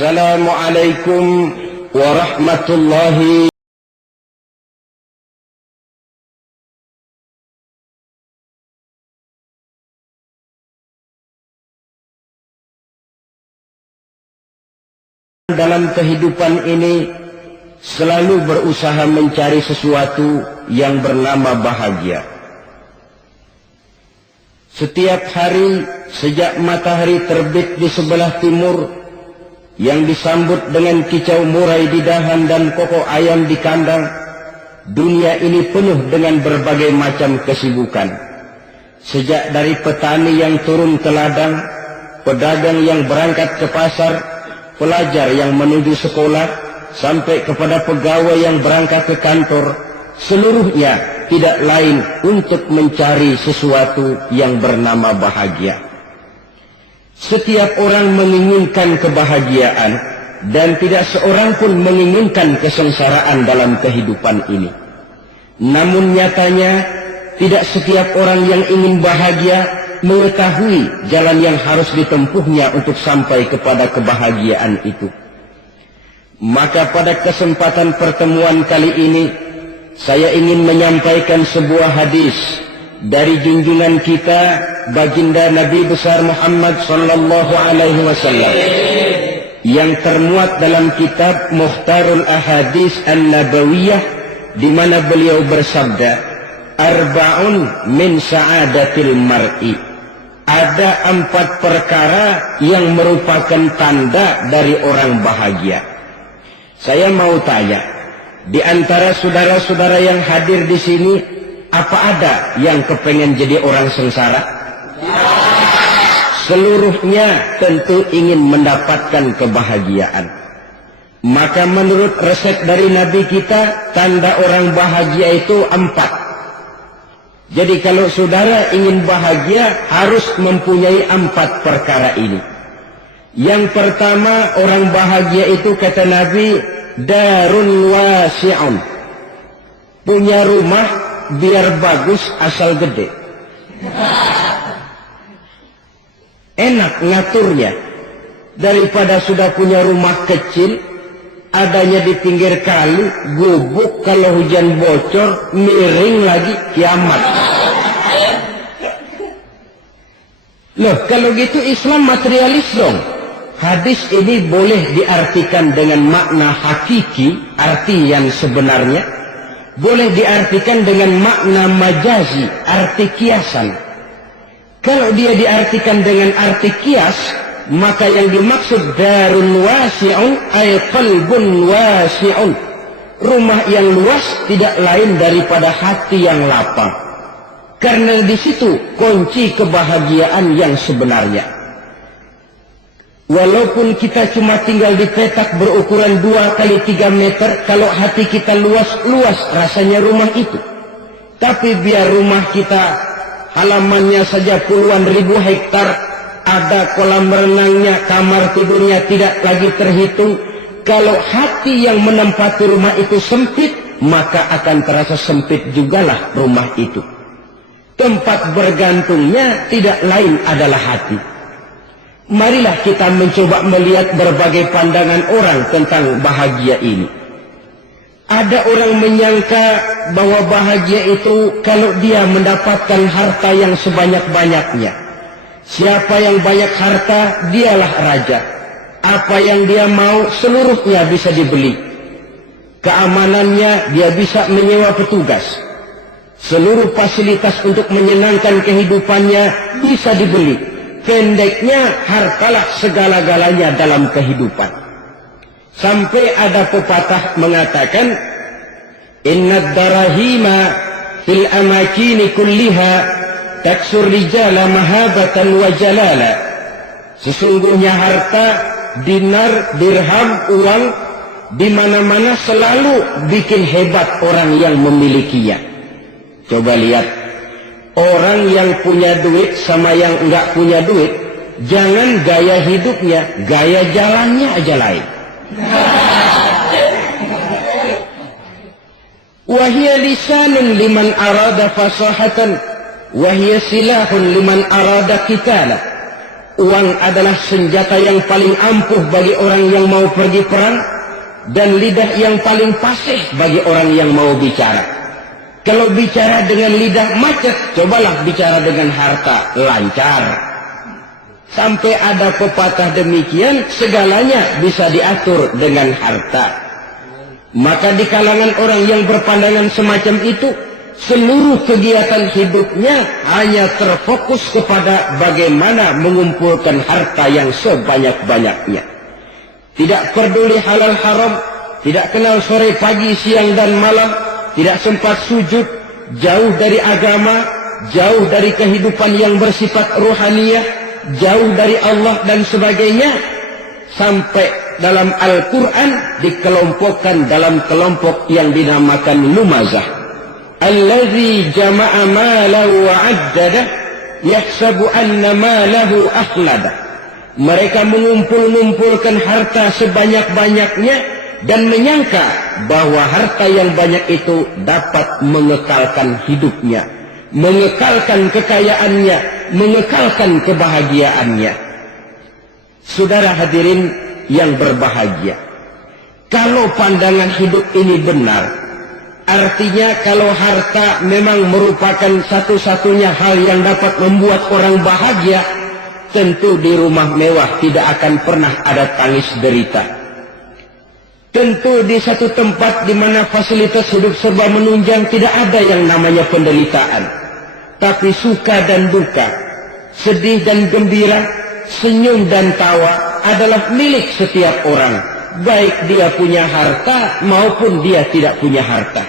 Assalamualaikum warahmatullahi dalam kehidupan ini selalu berusaha mencari sesuatu yang bernama bahagia. Setiap hari sejak matahari terbit di sebelah timur yang disambut dengan kicau murai di dahan dan kokok ayam di kandang, dunia ini penuh dengan berbagai macam kesibukan. Sejak dari petani yang turun ke ladang, pedagang yang berangkat ke pasar, pelajar yang menuju sekolah, sampai kepada pegawai yang berangkat ke kantor, seluruhnya tidak lain untuk mencari sesuatu yang bernama bahagia. Setiap orang menginginkan kebahagiaan dan tidak seorang pun menginginkan kesengsaraan dalam kehidupan ini. Namun nyatanya tidak setiap orang yang ingin bahagia mengetahui jalan yang harus ditempuhnya untuk sampai kepada kebahagiaan itu. Maka pada kesempatan pertemuan kali ini saya ingin menyampaikan sebuah hadis dari junjungan kita baginda Nabi besar Muhammad sallallahu alaihi wasallam yang termuat dalam kitab Mukhtarul Ahadits An-Nabawiyah, di mana beliau bersabda, arba'un min sa'adatil mar'i. Ada 4 perkara yang merupakan tanda dari orang bahagia. Saya mau tanya, di antara saudara-saudara yang hadir di sini, apa ada yang kepengen jadi orang sengsara? Seluruhnya tentu ingin mendapatkan kebahagiaan. Maka menurut resep dari Nabi kita, tanda orang bahagia itu 4. Jadi kalau saudara ingin bahagia, harus mempunyai 4 perkara ini. Yang pertama, orang bahagia itu kata Nabi, darun wasi'un. Punya rumah biar bagus asal gede. Enak ngaturnya. Daripada sudah punya rumah kecil, adanya di pinggir kali, gubuk, kalau hujan bocor, miring lagi, kiamat. Loh, kalau gitu Islam materialis dong. Hadis ini boleh diartikan dengan makna hakiki, arti yang sebenarnya. Boleh diartikan dengan makna majazi, arti kiasan. Kalau dia diartikan dengan arti kias, maka yang dimaksud darun wasi'un ay qalbun wasi'un. Rumah yang luas tidak lain daripada hati yang lapang. Karena di situ kunci kebahagiaan yang sebenarnya. Walaupun kita cuma tinggal di petak berukuran 2 kali 3 meter, kalau hati kita luas-luas rasanya rumah itu. Tapi biar rumah kita halamannya saja puluhan ribu hektar, ada kolam renangnya, kamar tidurnya tidak lagi terhitung. Kalau hati yang menempati rumah itu sempit, maka akan terasa sempit jugalah rumah itu. Tempat bergantungnya tidak lain adalah hati. Marilah kita mencoba melihat berbagai pandangan orang tentang bahagia ini. Ada orang menyangka bahwa bahagia itu kalau dia mendapatkan harta yang sebanyak-banyaknya. Siapa yang banyak harta, dialah raja. Apa yang dia mau, seluruhnya bisa dibeli. Keamanannya, dia bisa menyewa petugas. Seluruh fasilitas untuk menyenangkan kehidupannya bisa dibeli. Pendeknya, hartalah segala-galanya dalam kehidupan. Sampai ada pepatah mengatakan, innad darahima fil amakini kulliha taksur rijala mahabatan wa jalala. Sesungguhnya harta, dinar, dirham, uang, di mana-mana selalu bikin hebat orang yang memilikinya. Coba lihat, orang yang punya duit sama yang enggak punya duit, jangan gaya hidupnya, gaya jalannya aja lain. Wahia lisanun liman arada fasahatan, wahia silahun liman arada qitala. Uang adalah senjata yang paling ampuh bagi orang yang mau pergi perang, dan lidah yang paling fasih bagi orang yang mau bicara. Kalau bicara dengan lidah macet, cobalah bicara dengan harta, lancar. Sampai ada pepatah demikian, segalanya bisa diatur dengan harta. Maka di kalangan orang yang berpandangan semacam itu, seluruh kegiatan hidupnya hanya terfokus kepada bagaimana mengumpulkan harta yang sebanyak-banyaknya. Tidak peduli halal haram, tidak kenal sore pagi siang dan malam, tidak sempat sujud, jauh dari agama, jauh dari kehidupan yang bersifat ruhaniyah, jauh dari Allah dan sebagainya. Sampai dalam Al-Quran dikelompokkan dalam kelompok yang dinamakan lumazah. Allazi jama'a malahu wa'addadah yahsabu anna malahu akhlada. Mereka mengumpul-ngumpulkan harta sebanyak-banyaknya dan menyangka bahwa harta yang banyak itu dapat mengekalkan hidupnya, mengekalkan kekayaannya, mengekalkan kebahagiaannya. Saudara hadirin yang berbahagia, kalau pandangan hidup ini benar, artinya kalau harta memang merupakan satu-satunya hal yang dapat membuat orang bahagia, tentu di rumah mewah tidak akan pernah ada tangis derita. Tentu di satu tempat di mana fasilitas hidup serba menunjang tidak ada yang namanya penderitaan. Tapi suka dan duka, sedih dan gembira, senyum dan tawa adalah milik setiap orang, baik dia punya harta maupun dia tidak punya harta.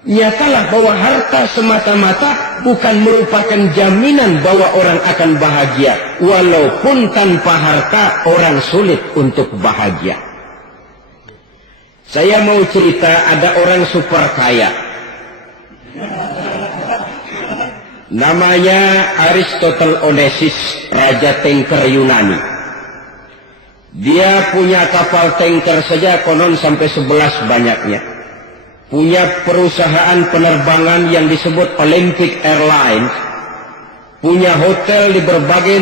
Nyatalah bahwa harta semata-mata bukan merupakan jaminan bahwa orang akan bahagia. Walaupun tanpa harta orang sulit untuk bahagia. Saya mau cerita, ada orang super kaya. Namanya Aristotle Onassis, Raja Tanker Yunani. Dia punya kapal tanker saja konon sampai 11 banyaknya. Punya perusahaan penerbangan yang disebut Olympic Airlines, punya hotel di berbagai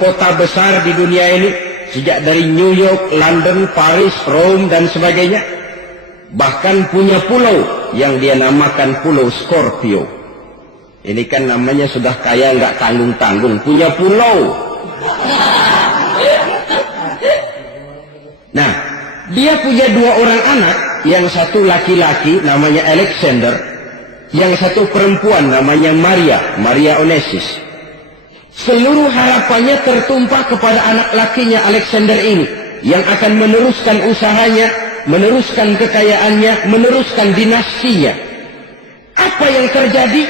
kota besar di dunia ini, sejak dari New York, London, Paris, Rome, dan sebagainya. Bahkan punya pulau yang dia namakan Pulau Scorpio. Ini kan namanya sudah kaya nggak tanggung-tanggung, punya pulau. Nah, dia punya 2 orang anak, yang satu laki-laki namanya Alexander, yang satu perempuan namanya Maria Onassis. Seluruh harapannya tertumpah kepada anak lakinya Alexander ini, yang akan meneruskan usahanya, meneruskan kekayaannya, meneruskan dinastinya. Apa yang terjadi?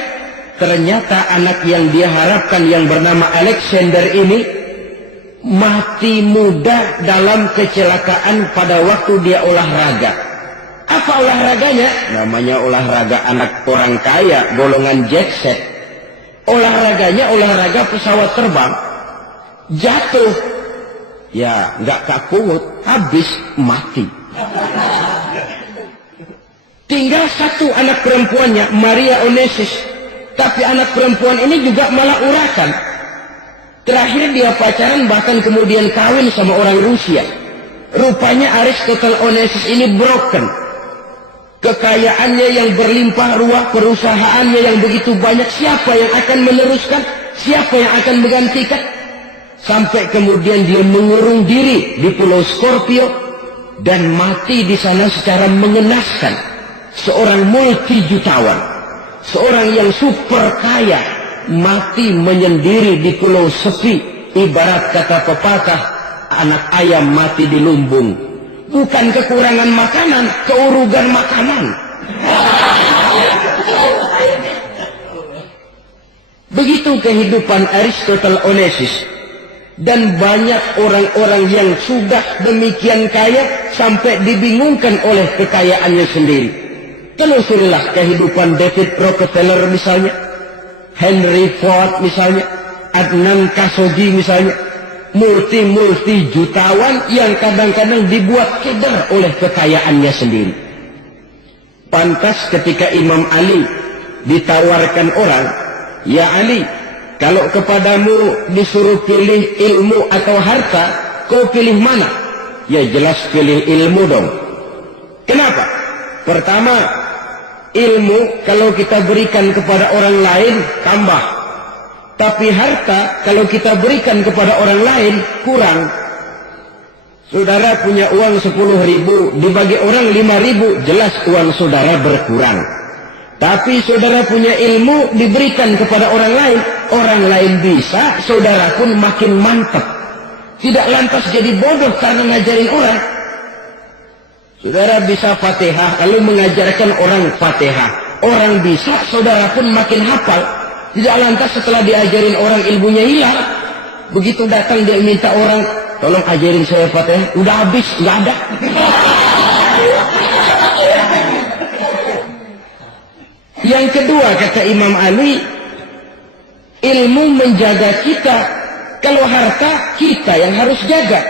Ternyata anak yang dia harapkan yang bernama Alexander ini mati muda dalam kecelakaan pada waktu dia olahraga. Apa olahraganya? Namanya olahraga anak orang kaya, golongan jet set. Olahraganya olahraga pesawat terbang. Jatuh. Ya, nggak kakungut, habis mati. Tinggal satu anak perempuannya, Maria Onassis. Tapi anak perempuan ini juga malah urakan. Terakhir dia pacaran, bahkan kemudian kawin sama orang Rusia. Rupanya Aristotle Onassis ini broken. Kekayaannya yang berlimpah ruah, perusahaannya yang begitu banyak, siapa yang akan meneruskan? Siapa yang akan menggantikan? Sampai kemudian dia mengurung diri di Pulau Scorpio dan mati di sana secara mengenaskan. Seorang multijutawan, seorang yang super kaya, mati menyendiri di pulau sepi. Ibarat kata pepatah, anak ayam mati di lumbung. Bukan kekurangan makanan, keurugan makanan. Begitu kehidupan Aristotle Onassis. Dan banyak orang-orang yang sudah demikian kaya sampai dibingungkan oleh kekayaannya sendiri. Telusurilah kehidupan David Rockefeller misalnya, Henry Ford misalnya, Adnan Khashoggi misalnya. Multi jutawan yang kadang-kadang dibuat keder oleh kekayaannya sendiri. Pantas ketika Imam Ali ditawarkan orang, "Ya Ali, Kalau kepadamu disuruh pilih ilmu atau harta, kau pilih mana? Ya jelas pilih ilmu dong. Kenapa? Pertama, ilmu kalau kita berikan kepada orang lain tambah. Tapi harta kalau kita berikan kepada orang lain kurang. Saudara punya uang 10.000, dibagi orang 5.000, jelas uang saudara berkurang. Tapi saudara punya ilmu diberikan kepada orang lain bisa, saudara pun makin mantap. Tidak lantas jadi bodoh karena ngajarin orang. Saudara bisa Fatihah, lalu mengajarkan orang Fatihah. Orang bisa, saudara pun makin hafal. Tidak lantas setelah diajarin orang ilmunya hilang. Begitu datang dia minta orang, tolong ajarin saya Fatihah. Udah habis, nggak ada. Yang kedua kata Imam Ali, ilmu menjaga kita. Kalau harta, kita yang harus jaga.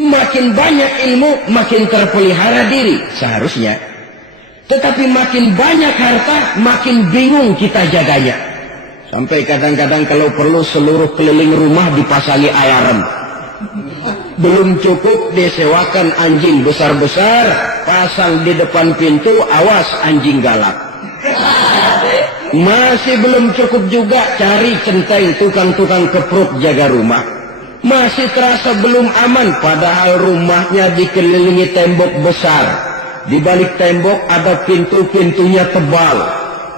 Makin banyak ilmu, makin terpelihara diri seharusnya. Tetapi makin banyak harta, makin bingung kita jaganya. Sampai kadang-kadang kalau perlu seluruh keliling rumah dipasangi alarm. Belum cukup disewakan anjing besar-besar, pasang di depan pintu, awas anjing galak. Masih belum cukup juga, cari centeng tukang-tukang kepruk jaga rumah. Masih terasa belum aman, padahal rumahnya dikelilingi tembok besar. Di balik tembok ada pintu-pintunya tebal.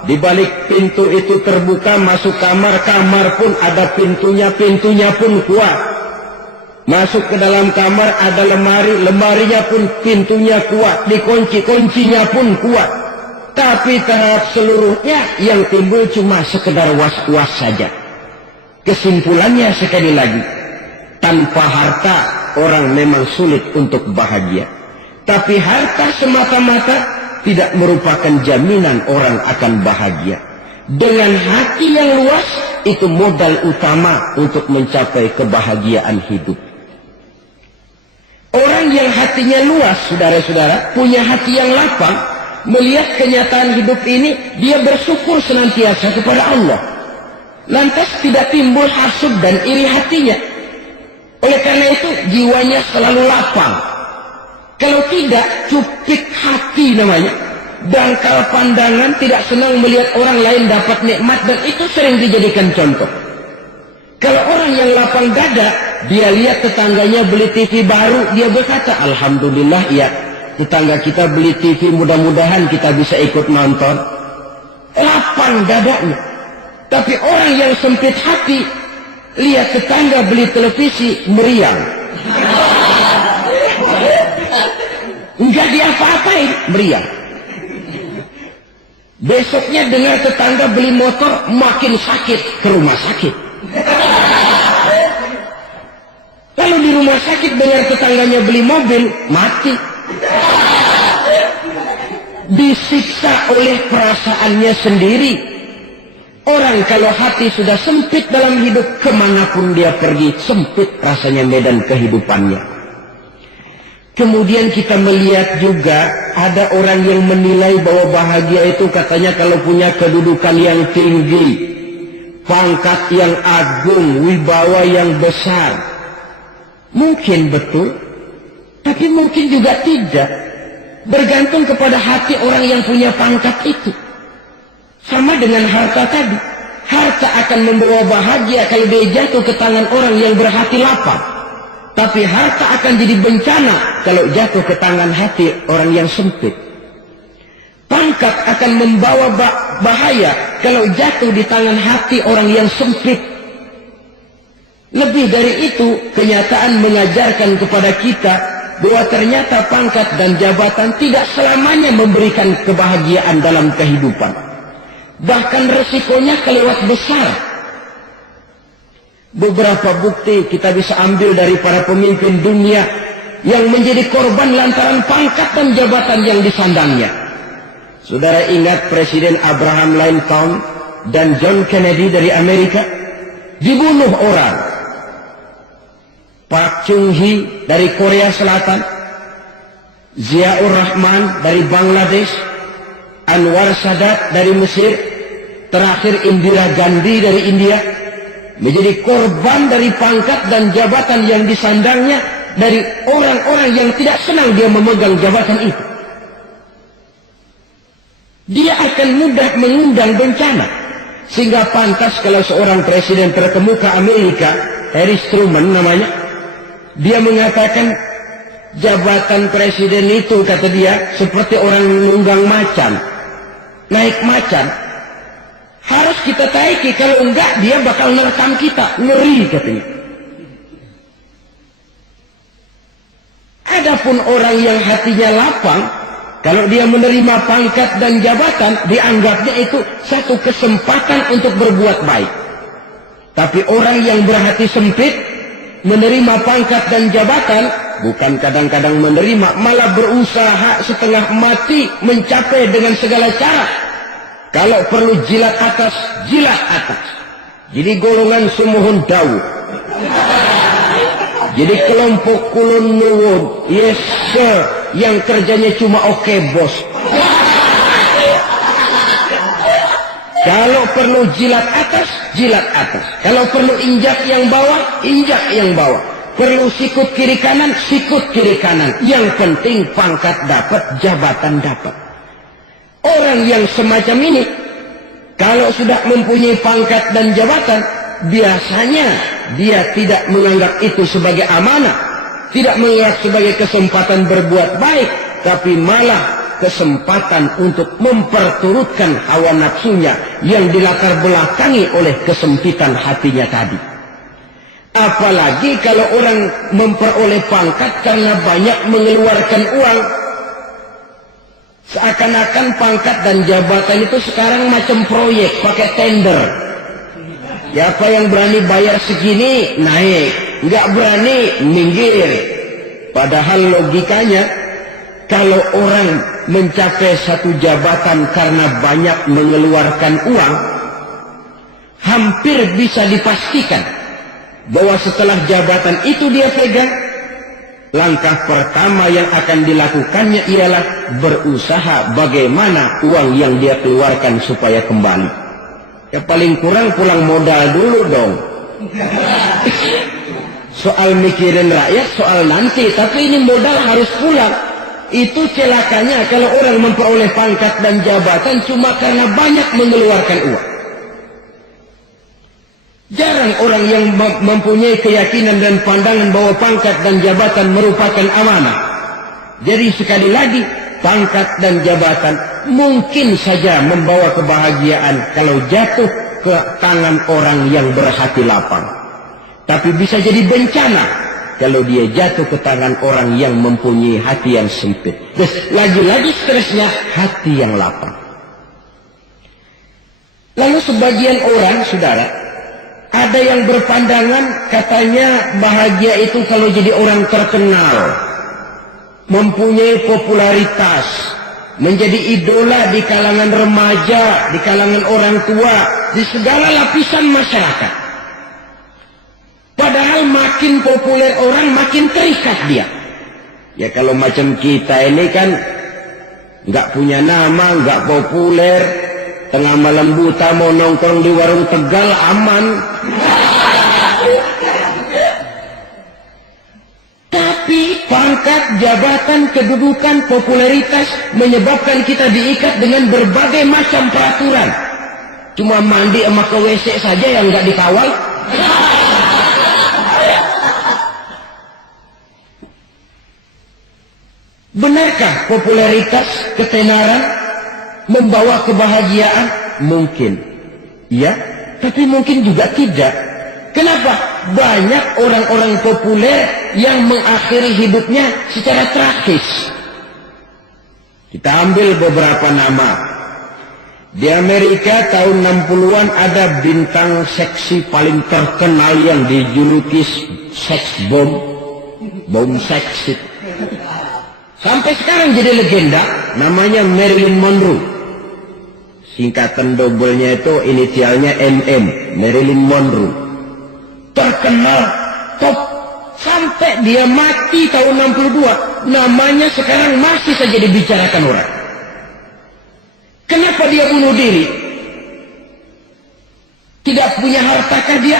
Di balik pintu itu terbuka masuk kamar, kamar pun ada pintunya, pintunya pun kuat. Masuk ke dalam kamar ada lemari, lemarinya pun pintunya kuat, dikunci, kuncinya pun kuat. Tapi terhadap seluruhnya yang timbul cuma sekedar was-was saja. Kesimpulannya sekali lagi, tanpa harta orang memang sulit untuk bahagia. Tapi harta semata-mata tidak merupakan jaminan orang akan bahagia. Dengan hati yang luas, itu modal utama untuk mencapai kebahagiaan hidup. Orang yang hatinya luas, saudara-saudara, punya hati yang lapang, melihat kenyataan hidup ini, dia bersyukur senantiasa kepada Allah. Lantas tidak timbul hasud dan iri hatinya. Oleh karena itu, jiwanya selalu lapang. Kalau tidak, cupik hati namanya. Dangkal pandangan, tidak senang melihat orang lain dapat nikmat, dan itu sering dijadikan contoh. Kalau orang yang lapang dada, dia lihat tetangganya beli TV baru, dia berkata, Alhamdulillah ya, tetangga kita beli TV, mudah-mudahan kita bisa ikut nonton. Lapang dadanya. Tapi orang yang sempit hati, lihat tetangga beli televisi, meriang. Enggak diapa-apain, meriang. Besoknya dengar tetangga beli motor, makin sakit, ke rumah sakit. Lalu di rumah sakit dengar tetangganya beli mobil, mati. Disiksa oleh perasaannya sendiri. Orang kalau hati sudah sempit dalam hidup, kemanapun dia pergi, sempit rasanya medan kehidupannya. Kemudian kita melihat juga ada orang yang menilai bahwa bahagia itu katanya kalau punya kedudukan yang tinggi, pangkat yang agung, wibawa yang besar. Mungkin betul, tapi mungkin juga tidak. Bergantung kepada hati orang yang punya pangkat itu. Sama dengan harta tadi. Harta akan membawa bahagia kalau dia jatuh ke tangan orang yang berhati lapang. Tapi harta akan jadi bencana kalau jatuh ke tangan hati orang yang sempit. Pangkat akan membawa bahaya kalau jatuh di tangan hati orang yang sempit. Lebih dari itu, kenyataan mengajarkan kepada kita bahwa ternyata pangkat dan jabatan tidak selamanya memberikan kebahagiaan dalam kehidupan. Bahkan resikonya kelewat besar. Beberapa bukti kita bisa ambil dari para pemimpin dunia yang menjadi korban lantaran pangkat dan jabatan yang disandangnya. Saudara ingat Presiden Abraham Lincoln dan John Kennedy dari Amerika? Dibunuh orang. Park Chung-hee dari Korea Selatan, Ziaur Rahman dari Bangladesh, Anwar Sadat dari Mesir, terakhir Indira Gandhi dari India, menjadi korban dari pangkat dan jabatan yang disandangnya dari orang-orang yang tidak senang dia memegang jabatan itu. Dia akan mudah mengundang bencana. Sehingga pantas kalau seorang presiden terkemuka Amerika, Harry Truman namanya, dia mengatakan jabatan presiden itu, kata dia, seperti orang nunggang macan, naik macan. Harus kita taiki, kalau enggak dia bakal merekam kita, ngeri katanya. Adapun orang yang hatinya lapang, kalau dia menerima pangkat dan jabatan, dianggapnya itu satu kesempatan untuk berbuat baik. Tapi orang yang berhati sempit, menerima pangkat dan jabatan, bukan kadang-kadang menerima, malah berusaha setengah mati mencapai dengan segala cara. Kalau perlu jilat atas, jilat atas. Jadi golongan semohon dawu. Jadi kelompok kulon nuwun, yes sir, yang kerjanya cuma oke bos. Kalau perlu jilat atas, jilat atas. Kalau perlu injak yang bawah, injak yang bawah. Perlu sikut kiri kanan, sikut kiri kanan. Yang penting pangkat dapat, jabatan dapat. Orang yang semacam ini, kalau sudah mempunyai pangkat dan jabatan, biasanya dia tidak menganggap itu sebagai amanah, tidak menganggap sebagai kesempatan berbuat baik, tapi malah kesempatan untuk memperturutkan hawa nafsunya yang dilatar belakangi oleh kesempitan hatinya tadi. Apalagi kalau orang memperoleh pangkat karena banyak mengeluarkan uang. Seakan-akan pangkat dan jabatan itu sekarang macam proyek, pakai tender. Siapa yang berani bayar segini, naik. Nggak berani, minggir. Padahal logikanya, kalau orang mencapai satu jabatan karena banyak mengeluarkan uang, hampir bisa dipastikan bahwa setelah jabatan itu dia pegang, langkah pertama yang akan dilakukannya ialah berusaha bagaimana uang yang dia keluarkan supaya kembali. Ya paling kurang pulang modal dulu dong. Soal mikirin rakyat, soal nanti, tapi ini modal harus pulang. Itu celakanya kalau orang memperoleh pangkat dan jabatan cuma karena banyak mengeluarkan uang. Jarang orang yang mempunyai keyakinan dan pandangan bahwa pangkat dan jabatan merupakan amanah. Jadi sekali lagi, pangkat dan jabatan mungkin saja membawa kebahagiaan kalau jatuh ke tangan orang yang berhati lapang. Tapi bisa jadi bencana kalau dia jatuh ke tangan orang yang mempunyai hati yang sempit. Terus lagi-lagi stresnya hati yang lapang. Lalu sebagian orang, saudara, ada yang berpandangan katanya bahagia itu kalau jadi orang terkenal, mempunyai popularitas, menjadi idola di kalangan remaja, di kalangan orang tua, di segala lapisan masyarakat. Padahal makin populer orang, makin terikat dia. Ya kalau macam kita ini kan nggak punya nama, nggak populer, tengah malam buta mau nongkrong di warung Tegal aman. Tapi pangkat, jabatan, kedudukan, popularitas menyebabkan kita diikat dengan berbagai macam peraturan. Cuma mandi sama ke WC saja yang nggak dikawal. Benarkah popularitas, ketenaran membawa kebahagiaan? Mungkin. Ya, tapi mungkin juga tidak. Kenapa? Banyak orang-orang populer yang mengakhiri hidupnya secara tragis. Kita ambil beberapa nama. Di Amerika tahun 60-an ada bintang seksi paling terkenal yang dijuluki seks bom. Bom seks. Sampai sekarang jadi legenda, namanya Marilyn Monroe. Singkatan dobelnya itu inisialnya MM, Marilyn Monroe. Terkenal, top, sampai dia mati tahun 62, namanya sekarang masih saja dibicarakan orang. Kenapa dia bunuh diri? punya hartakah dia?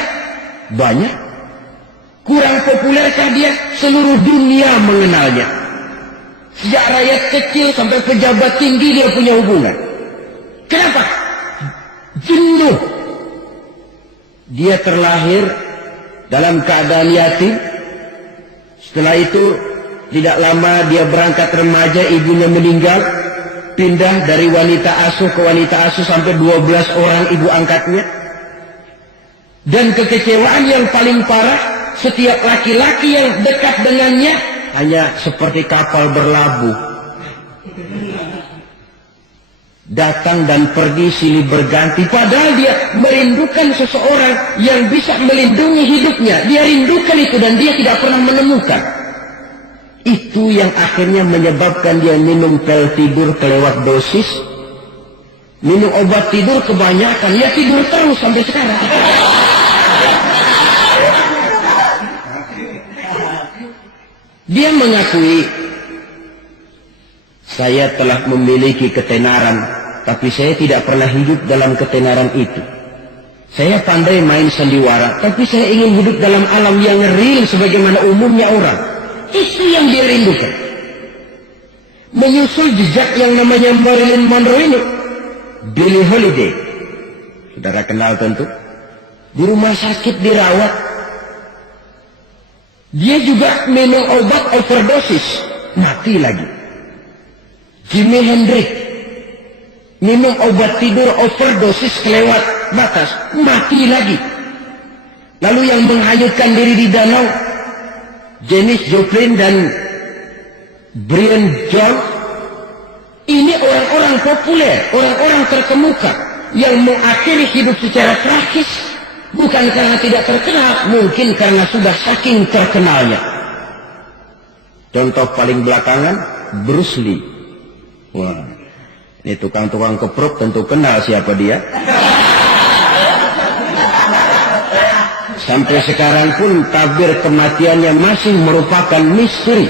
Banyak. Kurang populerkah dia? Seluruh dunia mengenalnya. Sejak rakyat kecil sampai pejabat tinggi dia punya hubungan. Kenapa? Jenuh. Dia terlahir dalam keadaan yatim. Setelah itu tidak lama dia berangkat remaja, ibunya meninggal. Pindah dari wanita asuh ke wanita asuh sampai 12 orang ibu angkatnya. Dan kekecewaan yang paling parah, setiap laki-laki yang dekat dengannya hanya seperti kapal berlabuh. Datang dan pergi silih berganti. Padahal dia merindukan seseorang yang bisa melindungi hidupnya. Dia rindukan itu dan dia tidak pernah menemukan. Itu yang akhirnya menyebabkan dia minum pil tidur kelewat dosis. Minum obat tidur kebanyakan. Ya tidur terus sampai sekarang. Dia mengakui, saya telah memiliki ketenaran, tapi saya tidak pernah hidup dalam ketenaran itu. Saya pandai main sandiwara, tapi saya ingin hidup dalam alam yang real sebagaimana umumnya orang. Itu yang dia rindukan. Menyusul jejak yang namanya Marilyn Monroe ini, Billie Holiday, saudara kenal tentu. Di rumah sakit dirawat. Dia juga minum obat overdosis, mati lagi. Jimi Hendrix minum obat tidur overdosis kelewat batas, mati lagi. Lalu yang menghanyutkan diri di danau, Janis Joplin dan Brian Jones. Ini orang-orang populer, orang-orang terkemuka yang mengakhiri hidup secara tragis. Bukan karena tidak terkenal, mungkin karena sudah saking terkenalnya. Contoh paling belakangan, Bruce Lee. Wah, ini tukang-tukang keprok tentu kenal siapa dia. Sampai sekarang pun tabir kematiannya masih merupakan misteri.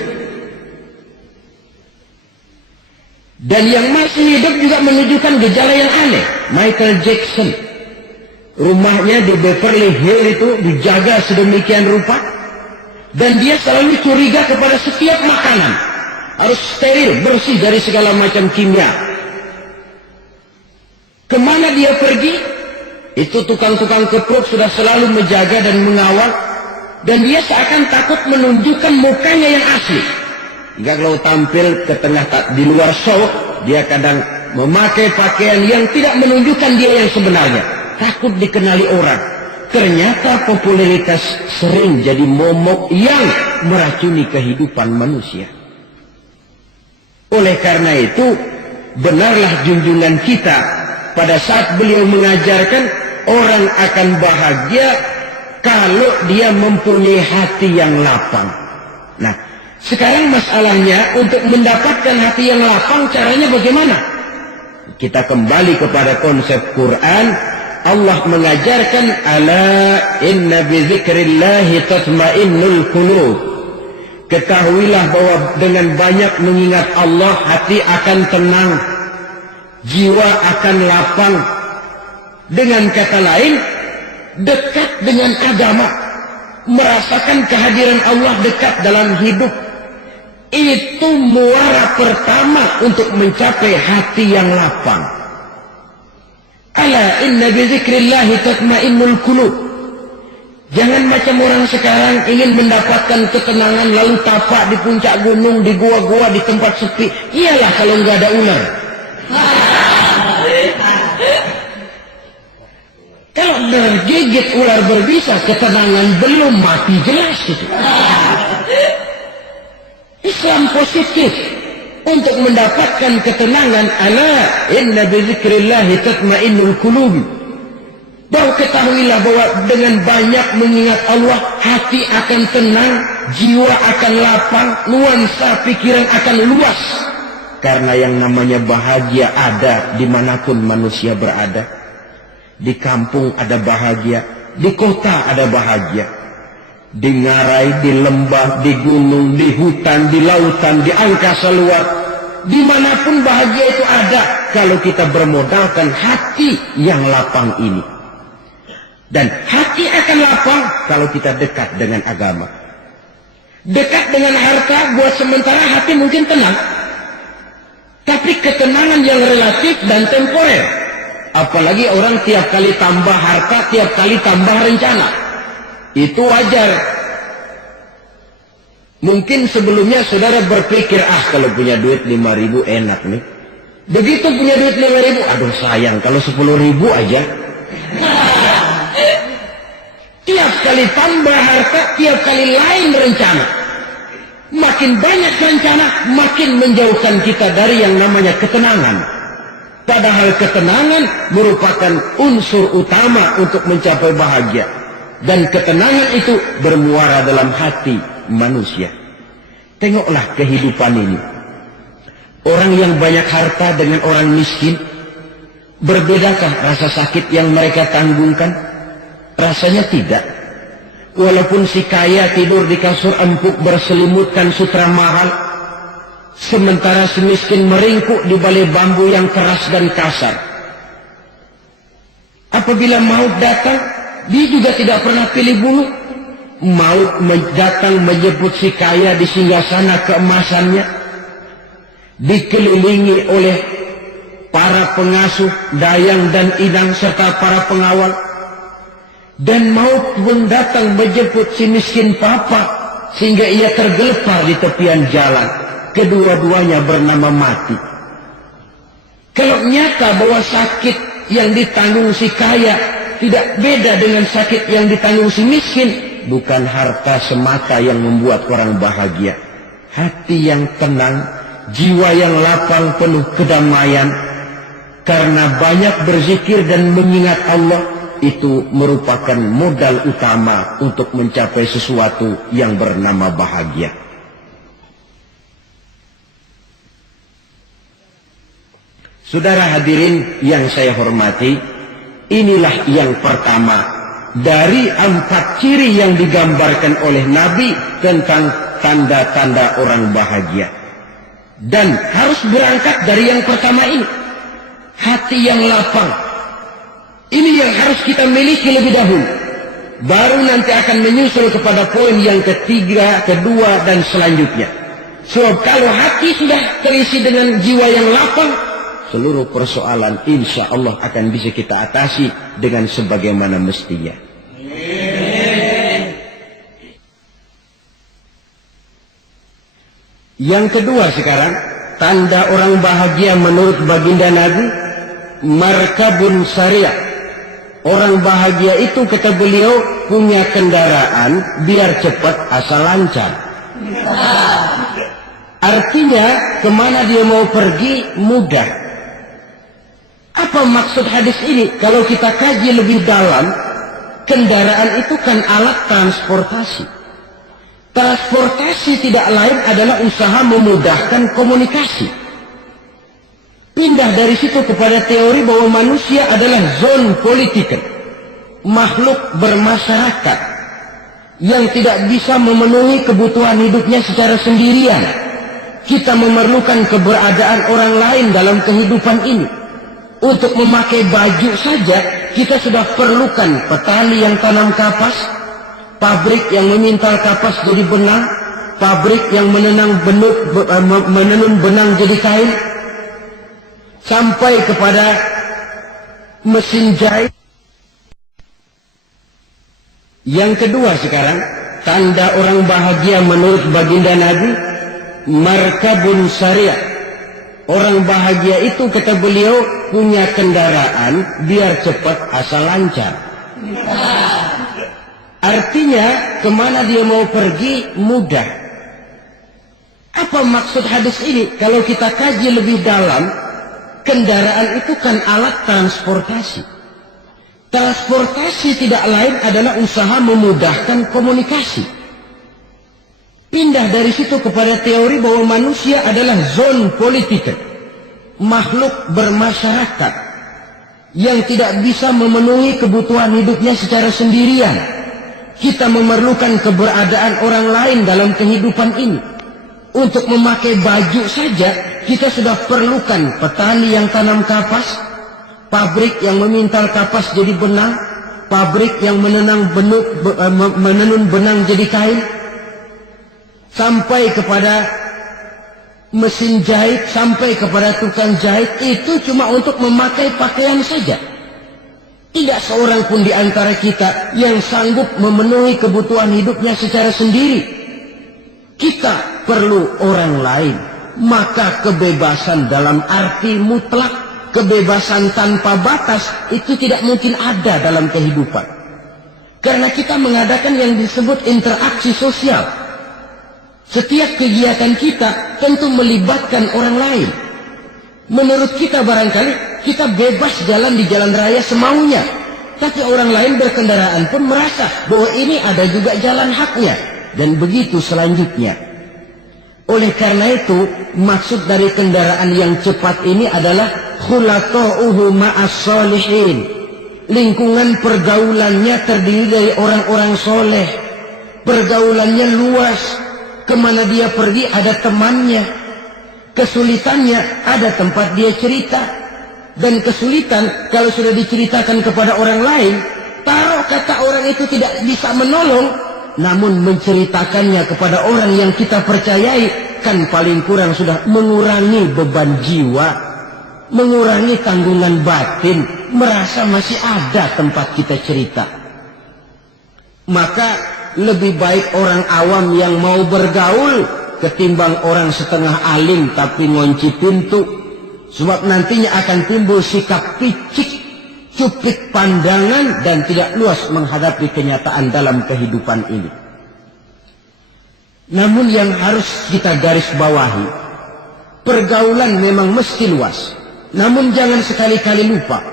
Dan yang masih hidup juga menunjukkan gejala yang aneh. Michael Jackson, rumahnya di Beverly Hills itu dijaga sedemikian rupa. Dan dia selalu curiga kepada setiap makanan. Harus steril, bersih dari segala macam kimia. Kemana dia pergi? Itu tukang-tukang keprok sudah selalu menjaga dan mengawal. Dan dia seakan takut menunjukkan mukanya yang asli. Jika kalau tampil ke tengah di luar show, dia kadang memakai pakaian yang tidak menunjukkan dia yang sebenarnya. Takut dikenali orang. Ternyata popularitas sering jadi momok yang meracuni kehidupan manusia. Oleh karena itu, benarlah junjungan kita pada saat beliau mengajarkan orang akan bahagia kalau dia mempunyai hati yang lapang. Nah, sekarang masalahnya untuk mendapatkan hati yang lapang caranya bagaimana? Kita kembali kepada konsep Quran. Allah mengajarkan, ala inna bizikrillahi tatmainnul qulub. Ketahuilah bahwa dengan banyak mengingat Allah, hati akan tenang, jiwa akan lapang. Dengan kata lain, dekat dengan agama, merasakan kehadiran Allah dekat dalam hidup. Itu muara pertama untuk mencapai hati yang lapang. Ala inna bizikrillahi tatmainnul qulub. Jangan macam orang sekarang ingin mendapatkan ketenangan lalu tapak di puncak gunung, di gua-gua, di tempat sepi. Iyalah kalau nggak ada ular. Kalau tergigit ular berbisa, ketenangan belum, mati jelas itu. Islam positif untuk mendapatkan ketenangan. Ala inna bizikrillahi tatmainnul qulub. Bahwa ketahuilah bahwa dengan banyak mengingat Allah, hati akan tenang, jiwa akan lapang, nuansa pikiran akan luas. Karena yang namanya bahagia ada dimanapun manusia berada. Di kampung ada bahagia, di kota ada bahagia. Di ngarai, di lembah, di gunung, di hutan, di lautan, di angkasa luar. Dimanapun bahagia itu ada kalau kita bermodalkan hati yang lapang ini. Dan hati akan lapang kalau kita dekat dengan agama. Dekat dengan harta buat sementara hati mungkin tenang. Tapi ketenangan yang relatif dan temporer. Apalagi orang tiap kali tambah harta, tiap kali tambah rencana. Itu wajar. Mungkin sebelumnya saudara berpikir, kalau punya duit 5.000 enak nih. Begitu punya duit 5.000, aduh sayang kalau 10.000 aja. Tiap kali tambah harta, tiap kali lain rencana. Makin banyak rencana, makin menjauhkan kita dari yang namanya ketenangan. Padahal ketenangan merupakan unsur utama untuk mencapai bahagia. Dan ketenangan itu bermuara dalam hati manusia. Tengoklah kehidupan ini. Orang yang banyak harta dengan orang miskin, berbedakah rasa sakit yang mereka tanggungkan? Rasanya tidak. Walaupun si kaya tidur di kasur empuk berselimutkan sutra mahal, sementara si miskin meringkuk di balai bambu yang keras dan kasar. Apabila maut datang, dia juga tidak pernah pilih bulu. Maut datang menyebut si kaya di singgasana keemasannya, dikelilingi oleh para pengasuh, dayang dan inang serta para pengawal. Dan maut pun datang menjemput si miskin papa, sehingga ia tergelepar di tepian jalan. Kedua-duanya bernama mati. Kalau nyata bahwa sakit yang ditanggung si kaya tidak beda dengan sakit yang ditanggung si miskin, bukan harta semata yang membuat orang bahagia. Hati yang tenang, jiwa yang lapang penuh kedamaian, karena banyak berzikir dan mengingat Allah, itu merupakan modal utama untuk mencapai sesuatu yang bernama bahagia. Saudara hadirin yang saya hormati, inilah yang pertama dari 4 ciri yang digambarkan oleh Nabi tentang tanda-tanda orang bahagia. Dan harus berangkat dari yang pertama ini, hati yang lapang. Ini yang harus kita miliki lebih dahulu. Baru nanti akan menyusul kepada poin yang ketiga, kedua, dan selanjutnya. Sebab kalau hati sudah terisi dengan jiwa yang lapang, seluruh persoalan insya Allah akan bisa kita atasi dengan sebagaimana mestinya. Yang kedua sekarang, tanda orang bahagia menurut baginda Nabi, markabun syariah. Orang bahagia itu, kata beliau, punya kendaraan biar cepat asal lancar. Artinya kemana dia mau pergi mudah. Apa maksud hadis ini? Kalau kita kaji lebih dalam, kendaraan itu kan alat transportasi. Transportasi tidak lain adalah usaha memudahkan komunikasi. Pindah dari situ kepada teori bahwa manusia adalah zon politik, makhluk bermasyarakat yang tidak bisa memenuhi kebutuhan hidupnya secara sendirian. Kita memerlukan keberadaan orang lain dalam kehidupan ini. Untuk memakai baju saja kita sudah perlukan petani yang tanam kapas, pabrik yang memintal kapas jadi benang, pabrik yang menenun benang jadi kain, sampai kepada mesin jahit. Yang kedua sekarang, tanda orang bahagia menurut baginda Nabi, markabun syariah. Orang bahagia itu, kata beliau, punya kendaraan biar cepat asal lancar. Artinya kemana dia mau pergi mudah. Apa maksud hadis ini? Kalau kita kaji lebih dalam, kendaraan itu kan alat transportasi. Transportasi tidak lain adalah usaha memudahkan komunikasi. Pindah dari situ kepada teori bahwa manusia adalah zon politik, makhluk bermasyarakat yang tidak bisa memenuhi kebutuhan hidupnya secara sendirian. Kita memerlukan keberadaan orang lain dalam kehidupan ini. Untuk memakai baju saja kita sudah perlukan petani yang tanam kapas, pabrik yang memintal kapas jadi benang, pabrik yang menenun benang jadi kain, sampai kepada mesin jahit, sampai kepada tukang jahit, itu cuma untuk memakai pakaian saja. Tidak seorang pun di antara kita yang sanggup memenuhi kebutuhan hidupnya secara sendiri. Kita perlu orang lain. Maka kebebasan dalam arti mutlak, kebebasan tanpa batas, itu tidak mungkin ada dalam kehidupan. Karena kita mengadakan yang disebut interaksi sosial. Setiap kegiatan kita tentu melibatkan orang lain. Menurut kita barangkali kita bebas jalan di jalan raya semaunya, tapi orang lain berkendaraan pun merasa bahwa ini ada juga jalan haknya, dan begitu selanjutnya. Oleh karena itu, maksud dari kendaraan yang cepat ini adalah khulaqa'uhu ma'as solihin. Lingkungan pergaulannya terdiri dari orang-orang soleh. Pergaulannya luas. Kemana dia pergi ada temannya. Kesulitannya ada tempat dia cerita. Dan kesulitan kalau sudah diceritakan kepada orang lain, taruh kata orang itu tidak bisa menolong, namun menceritakannya kepada orang yang kita percayai, kan paling kurang sudah mengurangi beban jiwa, mengurangi tanggungan batin, merasa masih ada tempat kita cerita. Maka lebih baik orang awam yang mau bergaul ketimbang orang setengah alim tapi ngunci pintu. Sebab nantinya akan timbul sikap picik, cuplik pandangan, dan tidak luas menghadapi kenyataan dalam kehidupan ini. Namun yang harus kita garis bawahi, pergaulan memang mesti luas. Namun jangan sekali-kali lupa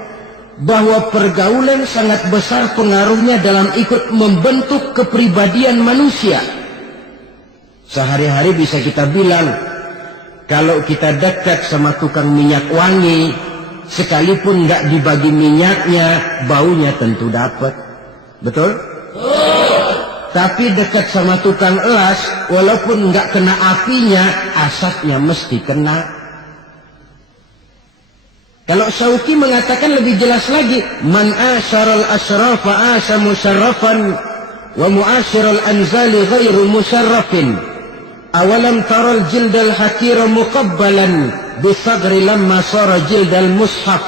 bahwa pergaulan sangat besar pengaruhnya dalam ikut membentuk kepribadian manusia. Sehari-hari bisa kita bilang, kalau kita dekat sama tukang minyak wangi, sekalipun nggak dibagi minyaknya, baunya tentu dapat. Betul? Tapi dekat sama tukang elas, walaupun nggak kena apinya, asapnya mesti kena. Kalau Syauqi mengatakan lebih jelas lagi, man asyaral asrafa asa musarrafan wa muasyiral anzali ghairu musarrafin. Awalam taral jildal hakira muqabbalan bisagri lamma sara jildal mushaf.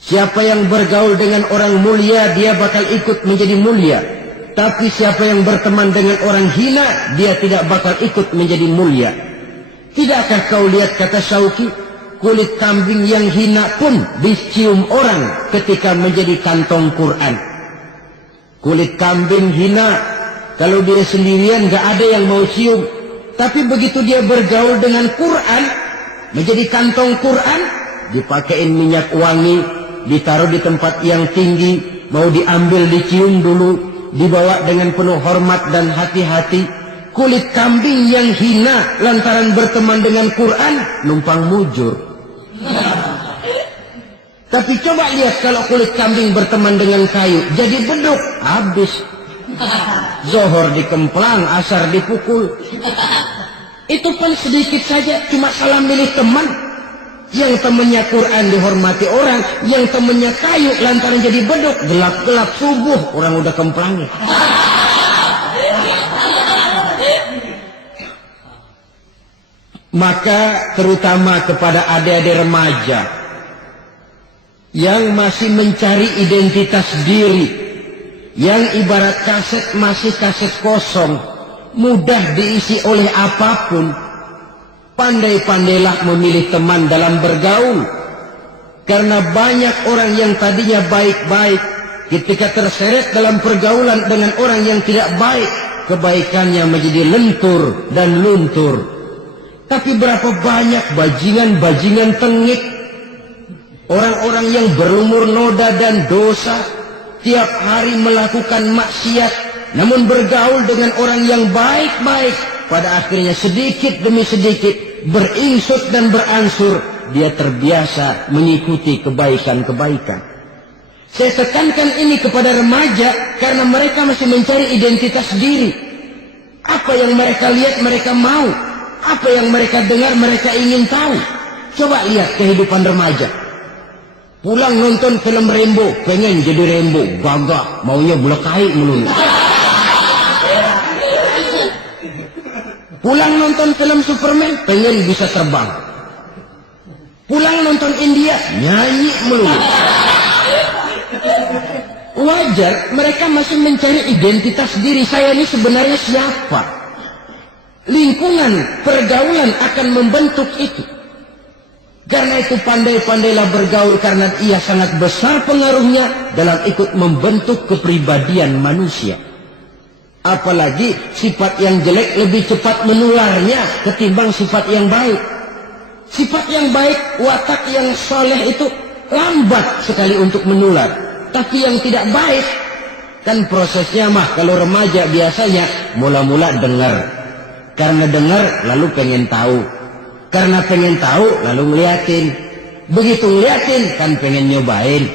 Siapa yang bergaul dengan orang mulia, dia bakal ikut menjadi mulia. Tapi siapa yang berteman dengan orang hina, dia tidak bakal ikut menjadi mulia. Tidakkah kau lihat, kata Syauqi, kulit kambing yang hina pun dicium orang ketika menjadi kantong Quran. Kulit kambing hina, kalau dia sendirian gak ada yang mau cium. Tapi begitu dia bergaul dengan Quran, menjadi kantong Quran, dipakein minyak wangi, ditaruh di tempat yang tinggi, mau diambil dicium dulu, dibawa dengan penuh hormat dan hati-hati. Kulit kambing yang hina lantaran berteman dengan Quran, numpang mujur. Tapi coba lihat kalau kulit kambing berteman dengan kayu, jadi beduk, habis. Zohor dikemplang, asar dipukul. Itu pun sedikit saja, cuma salah milih teman. Yang temannya Quran dihormati orang, yang temannya kayu lantaran jadi beduk, gelap-gelap subuh orang udah kemplangnya. Maka terutama kepada adik-adik remaja yang masih mencari identitas diri, yang ibarat kaset masih kaset kosong, mudah diisi oleh apapun, pandai-pandailah memilih teman dalam bergaul. Karena banyak orang yang tadinya baik-baik, ketika terseret dalam pergaulan dengan orang yang tidak baik, kebaikannya menjadi lentur dan luntur. Tapi berapa banyak bajingan-bajingan tengik, orang-orang yang berumur noda dan dosa, tiap hari melakukan maksiat, namun bergaul dengan orang yang baik-baik, pada akhirnya sedikit demi sedikit beringsut dan beransur, dia terbiasa mengikuti kebaikan-kebaikan. Saya tekankan ini kepada remaja karena mereka masih mencari identitas diri. Apa yang mereka lihat mereka mau, apa yang mereka dengar mereka ingin tahu. Coba lihat kehidupan remaja. Pulang nonton film Rambo, pengen jadi Rambo, gagah, maunya belekai melulu. Pulang nonton film Superman, pengen bisa terbang. Pulang nonton India, nyanyi melulu. Wajar, mereka masih mencari identitas diri. Saya ini sebenarnya siapa? Lingkungan, pergaulan akan membentuk itu. Karena itu pandai-pandailah bergaul, karena ia sangat besar pengaruhnya dalam ikut membentuk kepribadian manusia. Apalagi sifat yang jelek lebih cepat menularnya ketimbang sifat yang baik. Sifat yang baik, watak yang soleh itu lambat sekali untuk menular. Tapi yang tidak baik, kan prosesnya mah kalau remaja biasanya mula-mula dengar. Karena dengar lalu pengen tahu. Karena pengen tahu lalu ngeliatin. Begitu ngeliatin kan pengen nyobain.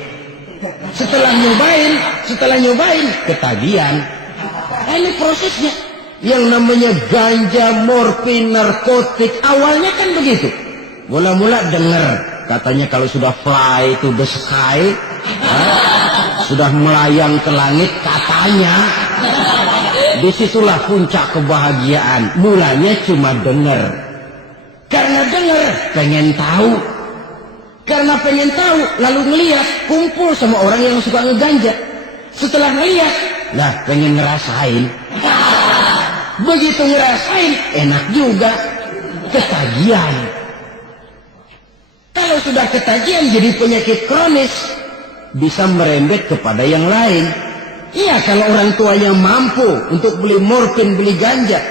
Setelah nyobain ketagihan. Nah, ini prosesnya. Yang namanya ganja, morfin, narkotik awalnya kan begitu. Mula-mula dengar katanya kalau sudah fly to the sky, sudah melayang ke langit katanya, disitulah puncak kebahagiaan. Mulanya cuma dengar. Karena dengar, pengen tahu. Karena pengen tahu, lalu ngeliat, kumpul sama orang yang suka ngeganja. Setelah ngeliat, lah pengen ngerasain. Begitu ngerasain, enak juga. Ketagihan. Kalau sudah ketagihan jadi penyakit kronis, bisa merembet kepada yang lain. Iya, kalau orang tuanya mampu untuk beli morfin, beli ganja.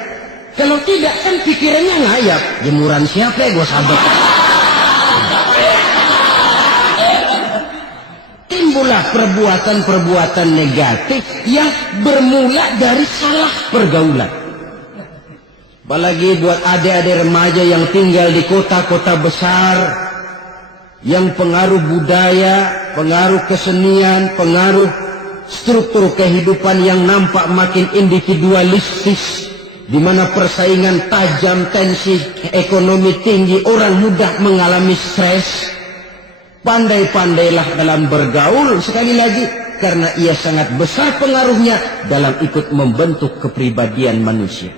Kalau tidak kan pikirannya ngayap. Jemuran siapa ya gue sabet. Timbullah perbuatan-perbuatan negatif yang bermula dari salah pergaulan. Apalagi buat adik-adik remaja yang tinggal di kota-kota besar, yang pengaruh budaya, pengaruh kesenian, pengaruh struktur kehidupan yang nampak makin individualistis, di mana persaingan tajam, tensi ekonomi tinggi, orang mudah mengalami stres. Pandai-pandailah dalam bergaul, sekali lagi, karena ia sangat besar pengaruhnya dalam ikut membentuk kepribadian manusia.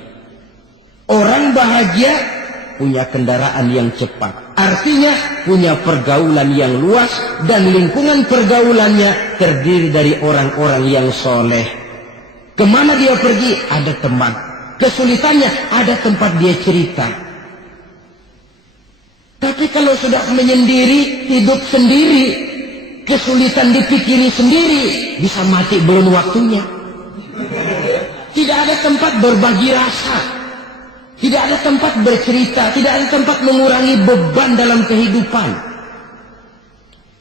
Orang bahagia punya kendaraan yang cepat, artinya punya pergaulan yang luas, dan lingkungan pergaulannya terdiri dari orang-orang yang soleh. Kemana dia pergi, ada teman. Kesulitannya ada tempat dia cerita. Tapi kalau sudah menyendiri, hidup sendiri, kesulitan dipikiri sendiri, bisa mati belum waktunya. Tidak ada tempat berbagi rasa, tidak ada tempat bercerita, tidak ada tempat mengurangi beban dalam kehidupan.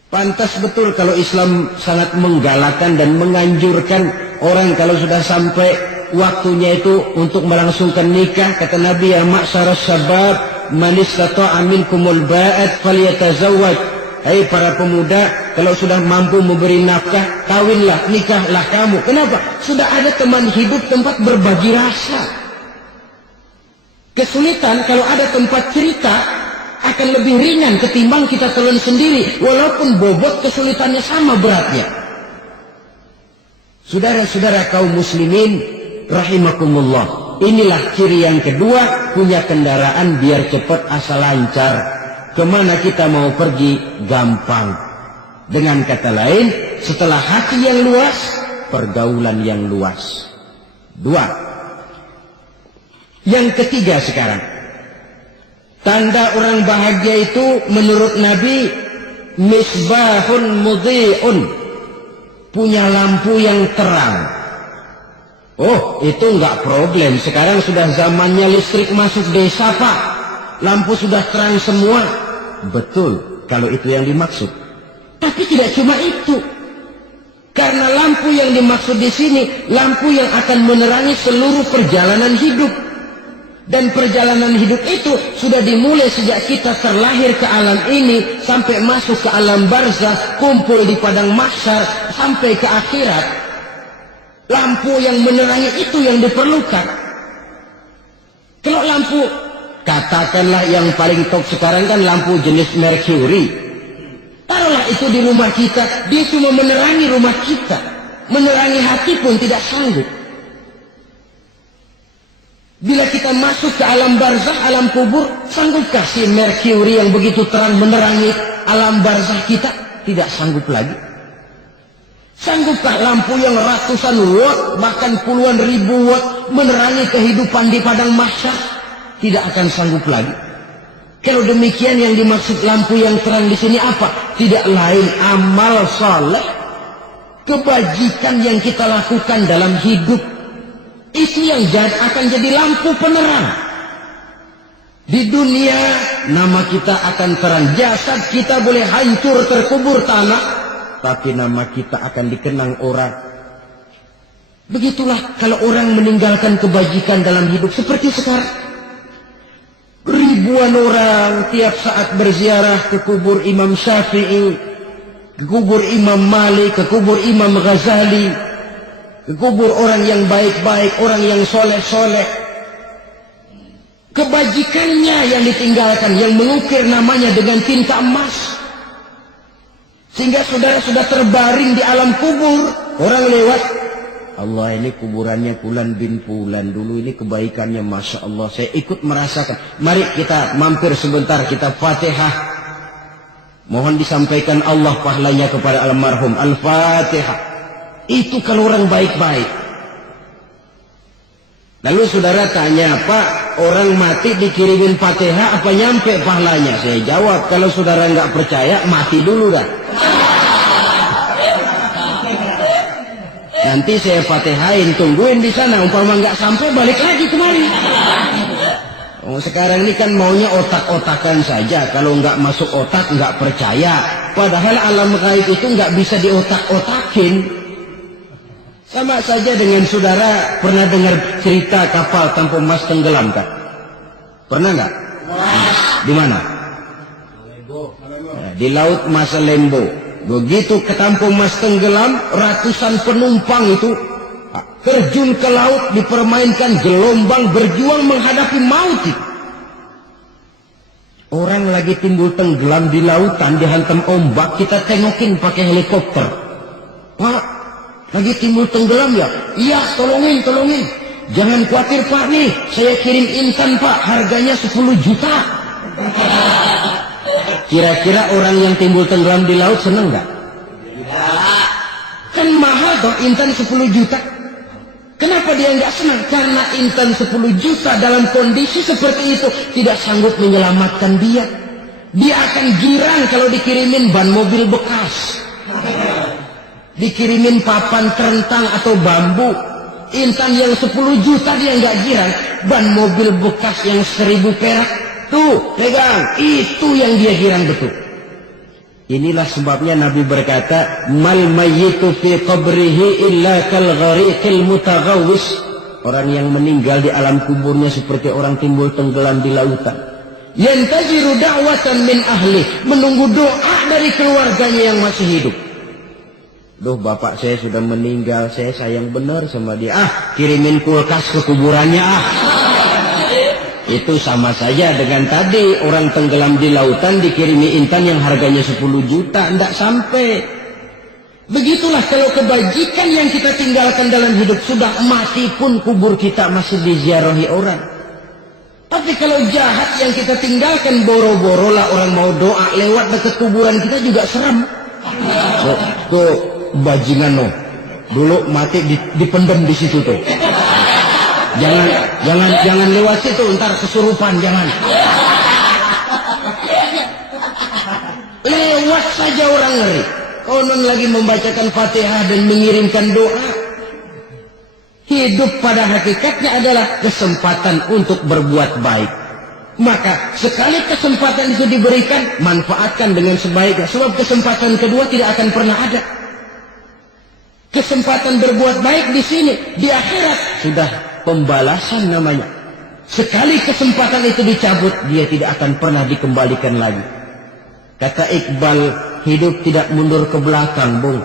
Pantas betul kalau Islam sangat menggalakkan dan menganjurkan orang kalau sudah sampai waktunya itu untuk melangsungkan nikah. Kata Nabi, ya ma'syarus syabab, man istata'a minkumul ba'at falyatazawwaj. Hai para pemuda, kalau sudah mampu memberi nafkah, kawinlah, nikahlah kamu. Kenapa? Sudah ada teman hidup, tempat berbagi rasa. Kesulitan kalau ada tempat cerita akan lebih ringan ketimbang kita telan sendiri, walaupun bobot kesulitannya sama beratnya. Saudara-saudara kaum muslimin rahimakumullah, inilah ciri yang kedua, punya kendaraan biar cepat asal lancar. Kemana kita mau pergi gampang. Dengan kata lain, setelah hati yang luas, pergaulan yang luas. Dua. Yang ketiga sekarang, tanda orang bahagia itu menurut Nabi, misbahun mudhi'un, punya lampu yang terang. Oh, itu enggak problem. Sekarang sudah zamannya listrik masuk desa, Pak. Lampu sudah terang semua. Betul, kalau itu yang dimaksud. Tapi tidak cuma itu. Karena lampu yang dimaksud di sini, lampu yang akan menerangi seluruh perjalanan hidup. Dan perjalanan hidup itu sudah dimulai sejak kita terlahir ke alam ini, sampai masuk ke alam barzakh, kumpul di padang mahsyar, sampai ke akhirat. Lampu yang menerangi itu yang diperlukan. Kalau lampu, katakanlah yang paling top sekarang kan lampu jenis Mercury. Taruhlah itu di rumah kita, dia cuma menerangi rumah kita, menerangi hati pun tidak sanggup. Bila kita masuk ke alam barzakh, alam kubur, sanggupkah si Merkuri yang begitu terang menerangi alam barzakh kita? Tidak sanggup lagi. Sanggupkah lampu yang ratusan watt, bahkan puluhan ribu watt menerangi kehidupan di padang mahsyar? Tidak akan sanggup lagi. Kalau demikian, yang dimaksud lampu yang terang di sini apa? Tidak lain amal saleh, kebajikan yang kita lakukan dalam hidup. Itu yang akan jadi lampu penerang. Di dunia nama kita akan terang, jasad kita boleh hancur terkubur tanah, tapi nama kita akan dikenang orang. Begitulah kalau orang meninggalkan kebajikan dalam hidup seperti sekarang. Ribuan orang tiap saat berziarah ke kubur Imam Syafi'i, ke kubur Imam Malik, ke kubur Imam Ghazali, ke kubur orang yang baik-baik, orang yang soleh-soleh. Kebajikannya yang ditinggalkan, yang mengukir namanya dengan tinta emas. Sehingga saudara sudah terbaring di alam kubur. Orang lewat, Allah, ini kuburannya Fulan bin Fulan, dulu ini kebaikannya Masya Allah, saya ikut merasakan. Mari kita mampir sebentar, kita Fatihah. Mohon disampaikan Allah pahalanya kepada almarhum. Al-Fatihah. Itu kalau orang baik-baik. Lalu saudara tanya, Pak, orang mati dikirimin Fatihah apa nyampe pahalanya? Saya jawab, kalau saudara nggak percaya, mati dulu dah. Nanti saya Fatihain, tungguin di sana. Umpama nggak sampai, balik lagi kemari. Oh, sekarang ini kan maunya otak-otakan saja. Kalau nggak masuk otak, nggak percaya. Padahal alam gaib itu nggak bisa diotak-otakin. Sama saja dengan saudara pernah dengar cerita kapal tanpa emas tenggelam kan? Pernah nggak? Di mana? Di laut Masalembo. Begitu ketampung emas tenggelam, ratusan penumpang itu terjun ke laut, dipermainkan gelombang, berjuang menghadapi maut. Orang lagi timbul tenggelam di lautan, dihantam ombak, kita tengokin pakai helikopter. Pak, lagi timbul tenggelam ya? Iya, tolongin. Jangan khawatir Pak nih, saya kirim intan Pak, harganya 10 juta. Kira-kira orang yang timbul tenggelam di laut seneng nggak? Kan mahal toh intan 10 juta. Kenapa dia nggak senang? Karena intan 10 juta dalam kondisi seperti itu tidak sanggup menyelamatkan dia. Dia akan girang kalau dikirimin ban mobil bekas, dikirimin papan terentang atau bambu. Intan yang 10 juta dia nggak girang. Ban mobil bekas yang 1000 perak, tuh pegang, itu yang dia girang betul. Inilah sebabnya Nabi berkata, mal mayyitu fi qabrihi illa kal ghariqil mutaghawwis. Orang yang meninggal di alam kuburnya seperti orang timbul tenggelam di lautan. Yantaziru da'watan min ahli, menunggu doa dari keluarganya yang masih hidup. Duh, bapak saya sudah meninggal, saya sayang benar sama dia. Kirimin kulkas ke kuburannya Itu sama saja dengan tadi orang tenggelam di lautan dikirimi intan yang harganya 10 juta, tidak sampai. Begitulah kalau kebajikan yang kita tinggalkan dalam hidup, sudah mati pun kubur kita masih diziarahi orang. Tapi kalau jahat yang kita tinggalkan, boro-boro lah orang mau doa lewat dekat kuburan kita juga serem. Tuh bajingan no, dulu mati dipendam di situ tuh. Jangan lewat situ, ntar kesurupan, jangan. Lewat saja orang ngeri. Konon lagi membacakan Fatihah dan mengirimkan doa. Hidup pada hakikatnya adalah kesempatan untuk berbuat baik. Maka sekali kesempatan itu diberikan, manfaatkan dengan sebaiknya. Sebab kesempatan kedua tidak akan pernah ada. Kesempatan berbuat baik di sini, di akhirat sudah pembalasan namanya. Sekali kesempatan itu dicabut, dia tidak akan pernah dikembalikan lagi. Kata Iqbal, hidup tidak mundur ke belakang, Bung.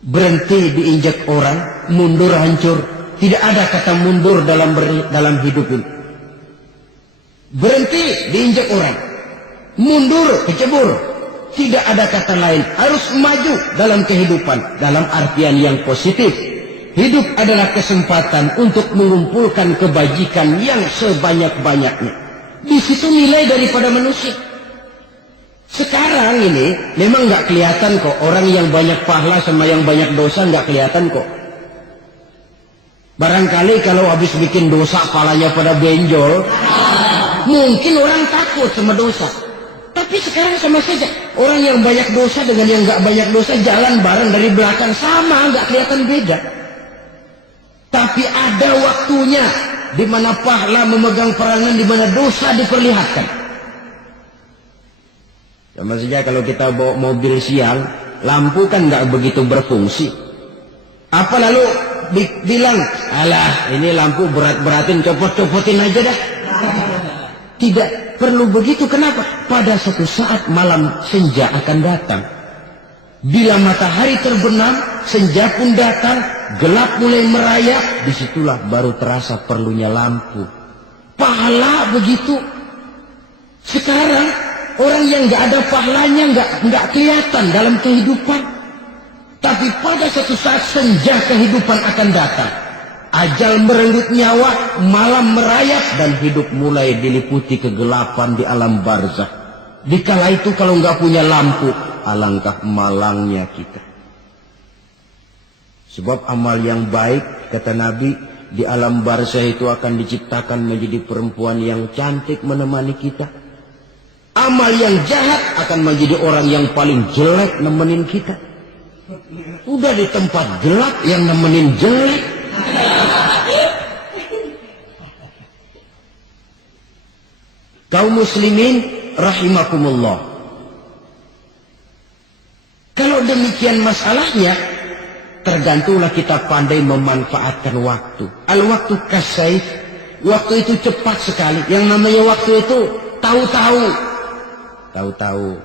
Berhenti diinjak orang, mundur hancur. Tidak ada kata mundur dalam hidup ini. Berhenti diinjak orang, mundur kecebur. Tidak ada kata lain, harus maju dalam kehidupan, dalam artian yang positif. Hidup adalah kesempatan untuk mengumpulkan kebajikan yang sebanyak-banyaknya. Di situ nilai daripada manusia. Sekarang ini memang nggak kelihatan kok, orang yang banyak pahala sama yang banyak dosa nggak kelihatan kok. Barangkali kalau habis bikin dosa palanya pada benjol, mungkin orang takut sama dosa. Tapi sekarang sama saja, orang yang banyak dosa dengan yang nggak banyak dosa jalan bareng dari belakang, sama, nggak kelihatan beda. Tapi ada waktunya di mana pahala memegang peranan, di mana dosa diperlihatkan. Sama saja kalau kita bawa mobil siang, lampu kan nggak begitu berfungsi. Apa lalu bilang, alah ini lampu berat-beratin, copot-copotin aja dah. Tidak perlu begitu. Kenapa? Pada suatu saat malam senja akan datang. Bila matahari terbenam, senja pun datang, gelap mulai merayap, disitulah baru terasa perlunya lampu. Pahala begitu. Sekarang orang yang nggak ada pahalanya nggak kelihatan dalam kehidupan. Tapi pada suatu saat senja kehidupan akan datang. Ajal merenggut nyawa, malam merayap, dan hidup mulai diliputi kegelapan di alam barzakh. Dikala itu kalau nggak punya lampu, alangkah malangnya kita. Sebab amal yang baik, kata Nabi, di alam barzakh itu akan diciptakan menjadi perempuan yang cantik menemani kita. Amal yang jahat akan menjadi orang yang paling jelek nemenin kita. Udah di tempat gelap yang nemenin jelek. Kaum muslimin rahimakumullah. Kalau demikian masalahnya, tergantunglah kita pandai memanfaatkan waktu. Al-waktu kasayf, waktu itu cepat sekali. Yang namanya waktu itu tahu-tahu. Tahu-tahu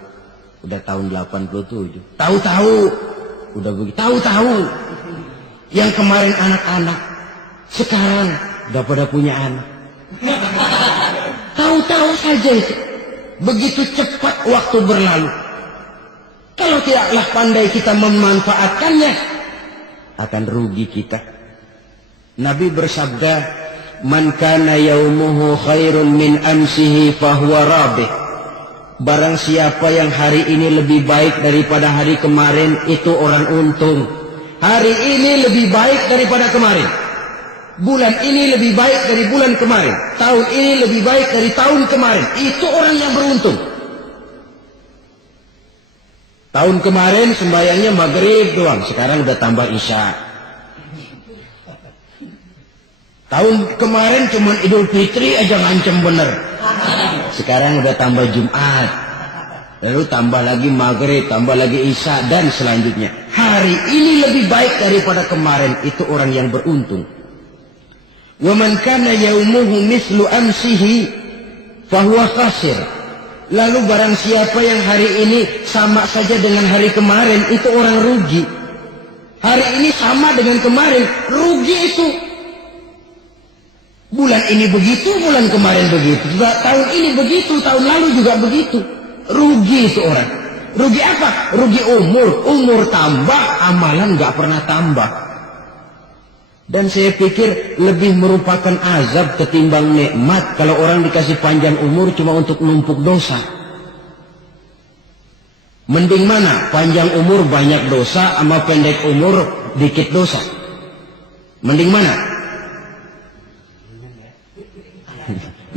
udah tahun 87. Tahu-tahu udah begitu. Tahu-tahu yang kemarin anak-anak, sekarang udah pada punya anak. Tahu-tahu saja itu. Begitu cepat waktu berlalu. Kalau tidaklah pandai kita memanfaatkannya, akan rugi kita. Nabi bersabda, "Man kana yaumuhu khairun min amsihi fahuwa rabih." Barang siapa yang hari ini lebih baik daripada hari kemarin, itu orang untung. Hari ini lebih baik daripada kemarin. Bulan ini lebih baik dari bulan kemarin. Tahun ini lebih baik dari tahun kemarin. Itu orang yang beruntung. Tahun kemarin sembahyangnya maghrib doang, sekarang udah tambah isya. Tahun kemarin cuma Idul Fitri aja ngancem bener, sekarang udah tambah Jumat, lalu tambah lagi maghrib, tambah lagi isya, dan selanjutnya. Hari ini lebih baik daripada kemarin, itu orang yang beruntung. Wa man kana yaumuhu mislu amsihi fahuwa khasir. Lalu barang siapa yang hari ini sama saja dengan hari kemarin, itu orang rugi. Hari ini sama dengan kemarin, rugi itu. Bulan ini begitu, bulan kemarin begitu. Tahun ini begitu, tahun lalu juga begitu. Rugi itu orang. Rugi apa? Rugi umur. Umur tambah, amalan nggak pernah tambah. Dan saya pikir lebih merupakan azab ketimbang nikmat kalau orang dikasih panjang umur cuma untuk numpuk dosa. Mending mana? Panjang umur banyak dosa sama pendek umur dikit dosa? Mending mana?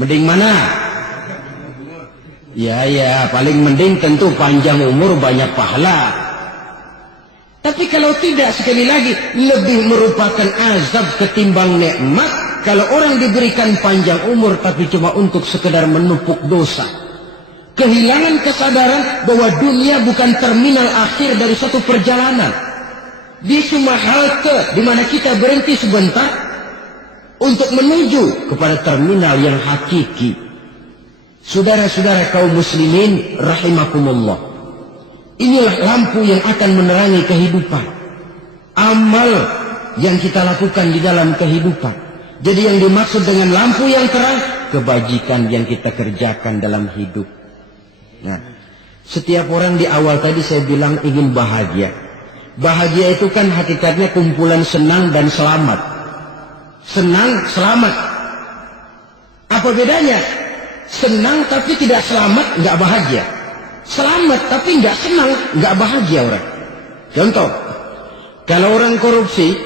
Mending mana? Ya, paling mending tentu panjang umur banyak pahala. Tapi kalau tidak, sekali lagi, lebih merupakan azab ketimbang nikmat kalau orang diberikan panjang umur tapi cuma untuk sekedar menumpuk dosa. Kehilangan kesadaran bahwa dunia bukan terminal akhir dari suatu perjalanan. Dia cuma halte di mana kita berhenti sebentar untuk menuju kepada terminal yang hakiki. Saudara-saudara kaum muslimin rahimakumullah. Inilah lampu yang akan menerangi kehidupan. Amal yang kita lakukan di dalam kehidupan. Jadi yang dimaksud dengan lampu yang terang, kebajikan yang kita kerjakan dalam hidup. Nah, Setiap orang di awal tadi saya bilang ingin bahagia. Bahagia itu kan hakikatnya kumpulan senang dan selamat. Senang, selamat. Apa bedanya? Senang tapi tidak selamat, nggak bahagia. Selamat tapi nggak senang, nggak bahagia orang. Contoh, kalau orang korupsi,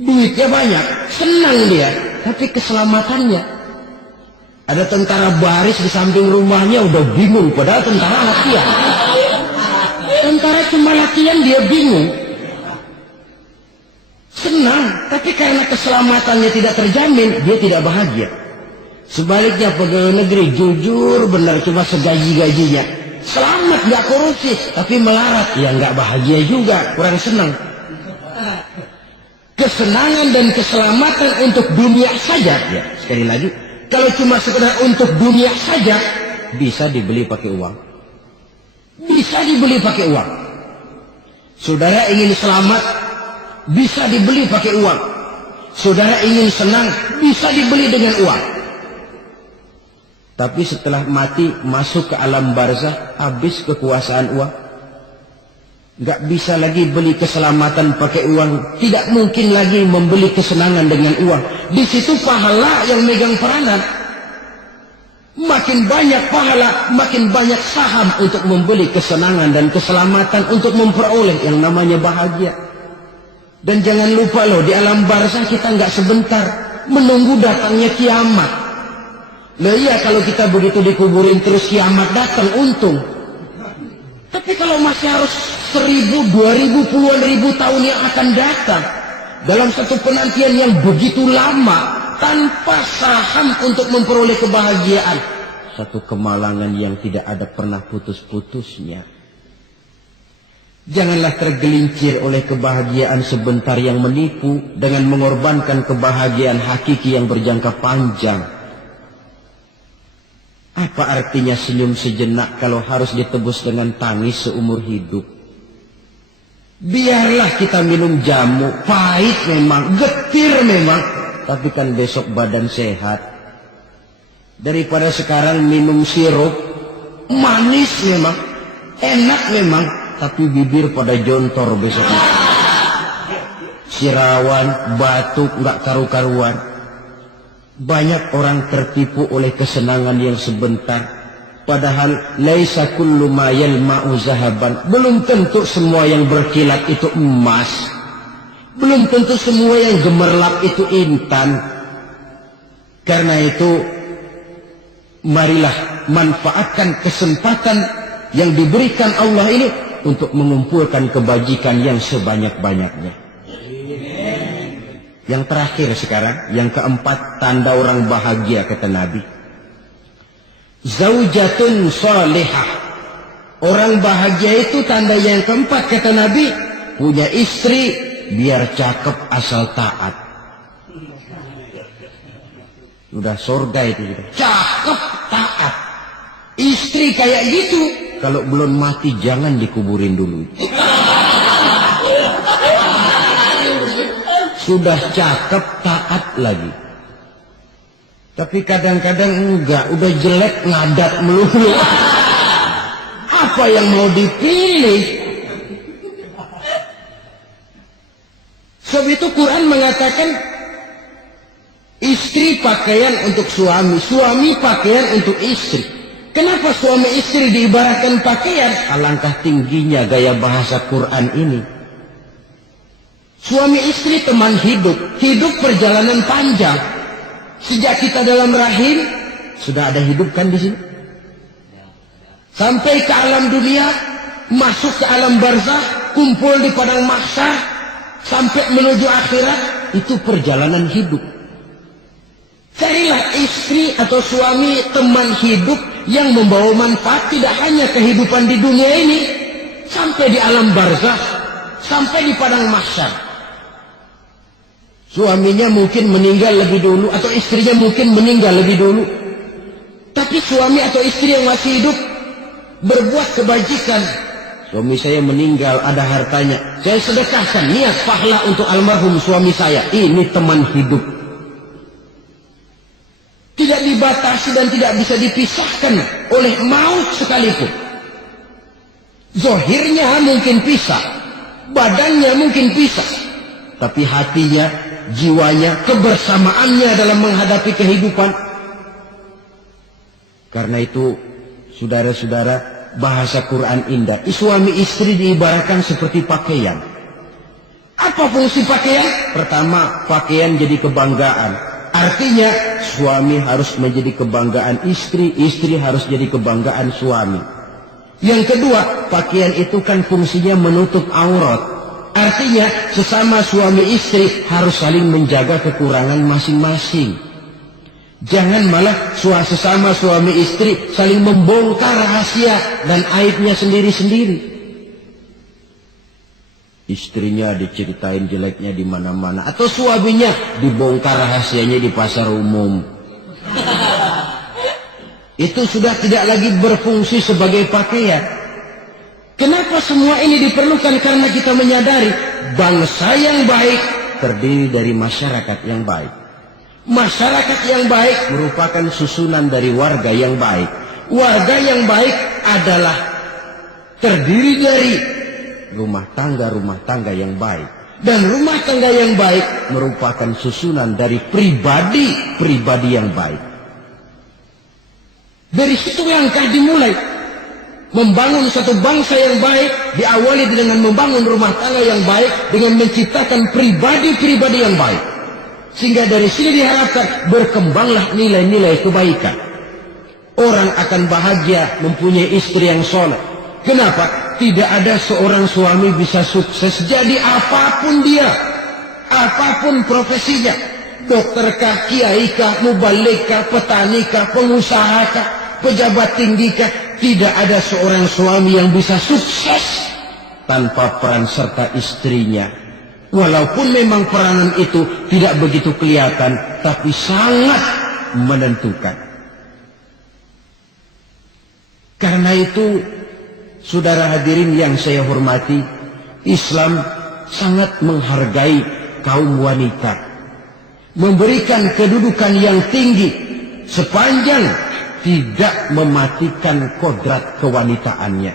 duitnya banyak, senang dia, tapi keselamatannya. Ada tentara baris di samping rumahnya udah bingung, padahal tentara latihan. Tentara cuma latihan dia bingung. Senang, tapi karena keselamatannya tidak terjamin, dia tidak bahagia. Sebaliknya pegawai negeri jujur benar cuma segaji-gajinya. Selamat nggak korupsi, tapi melarat, ya nggak bahagia juga, kurang senang. Kesenangan dan keselamatan untuk dunia saja, ya sekali lagi. Kalau cuma sekedar untuk dunia saja, bisa dibeli pakai uang. Bisa dibeli pakai uang. Saudara ingin selamat, bisa dibeli pakai uang. Saudara ingin senang, bisa dibeli dengan uang. Tapi setelah mati, masuk ke alam barzah, habis kekuasaan uang. Nggak bisa lagi beli keselamatan pakai uang. Tidak mungkin lagi membeli kesenangan dengan uang. Di situ pahala yang megang peranan. Makin banyak pahala, makin banyak saham untuk membeli kesenangan dan keselamatan untuk memperoleh yang namanya bahagia. Dan jangan lupa loh, di alam barzah kita nggak sebentar menunggu datangnya kiamat. Nah iya, kalau kita begitu dikuburin terus kiamat datang, untung. Tapi kalau masih harus 1000, 2000, puluhan ribu tahun yang akan datang dalam satu penantian yang begitu lama tanpa saham untuk memperoleh kebahagiaan, satu kemalangan yang tidak ada pernah putus-putusnya. Janganlah tergelincir oleh kebahagiaan sebentar yang menipu dengan mengorbankan kebahagiaan hakiki yang berjangka panjang. Apa artinya senyum sejenak kalau harus ditebus dengan tangis seumur hidup? Biarlah kita minum jamu, pahit memang, getir memang, tapi kan besok badan sehat. Daripada sekarang minum sirup, manis memang, enak memang, tapi bibir pada jontor besoknya. Sirawan, batuk, nggak karu-karuan. Banyak orang tertipu oleh kesenangan yang sebentar. Padahal laisa kullu ma yalma'u zahaban. Belum tentu semua yang berkilat itu emas. Belum tentu semua yang gemerlap itu intan. Karena itu, marilah manfaatkan kesempatan yang diberikan Allah ini untuk mengumpulkan kebajikan yang sebanyak-banyaknya. Yang terakhir sekarang, yang keempat, tanda orang bahagia kata Nabi. Zaujatun salihah. Orang bahagia itu tanda yang keempat kata Nabi, punya istri biar cakep asal taat. Udah surga itu. Cakep taat. Istri kayak gitu, kalau belum mati jangan dikuburin dulu. Sudah cakep taat lagi. Tapi kadang-kadang enggak, udah jelek ngadat melulu. Apa yang mau dipilih? Sebab itu Quran mengatakan istri pakaian untuk suami, suami pakaian untuk istri. Kenapa suami istri diibaratkan pakaian? Alangkah tingginya gaya bahasa Quran ini. Suami istri teman hidup, hidup perjalanan panjang. Sejak kita dalam rahim sudah ada hidup kan di sini. Sampai ke alam dunia, masuk ke alam barzah, kumpul di padang mahsyar, sampai menuju akhirat, itu perjalanan hidup. Carilah istri atau suami teman hidup yang membawa manfaat tidak hanya kehidupan di dunia ini, sampai di alam barzah, sampai di padang mahsyar. Suaminya mungkin meninggal lebih dulu, atau istrinya mungkin meninggal lebih dulu. Tapi suami atau istri yang masih hidup berbuat kebajikan. Suami saya meninggal, ada hartanya, saya sedekahkan, niat pahala untuk almarhum suami saya. Ini teman hidup. Tidak dibatasi dan tidak bisa dipisahkan oleh maut sekalipun. Zohirnya mungkin pisah, badannya mungkin pisah, tapi hatinya, jiwanya, kebersamaannya dalam menghadapi kehidupan. Karena itu, saudara-saudara, bahasa Quran indah. Suami istri diibaratkan seperti pakaian. Apa fungsi pakaian? Pertama, pakaian jadi kebanggaan. Artinya, suami harus menjadi kebanggaan istri, istri harus jadi kebanggaan suami. Yang kedua, pakaian itu kan fungsinya menutup aurat. Artinya, sesama suami istri harus saling menjaga kekurangan masing-masing. Jangan malah sesama suami istri saling membongkar rahasia dan aibnya sendiri-sendiri. Istrinya diceritain jeleknya di mana-mana, atau suaminya dibongkar rahasianya di pasar umum. Itu sudah tidak lagi berfungsi sebagai pakaian. Kenapa semua ini diperlukan? Karena kita menyadari bangsa yang baik terdiri dari masyarakat yang baik. Masyarakat yang baik merupakan susunan dari warga yang baik. Warga yang baik adalah terdiri dari rumah tangga yang baik. Dan rumah tangga yang baik merupakan susunan dari pribadi yang baik. Dari situ langkah dimulai. Membangun satu bangsa yang baik diawali dengan membangun rumah tangga yang baik, dengan menciptakan pribadi-pribadi yang baik. Sehingga dari sini diharapkan berkembanglah nilai-nilai kebaikan. Orang akan bahagia mempunyai istri yang soleh. Kenapa? Tidak ada seorang suami bisa sukses jadi apapun dia, apapun profesinya. Dokterkah, kiaikah, mubalikah, petanikah, pengusahakah, pejabat tinggikah, tidak ada seorang suami yang bisa sukses tanpa peran serta istrinya. Walaupun memang peranan itu tidak begitu kelihatan, tapi sangat menentukan. Karena itu, saudara hadirin yang saya hormati, Islam sangat menghargai kaum wanita, memberikan kedudukan yang tinggi sepanjang tidak mematikan kodrat kewanitaannya.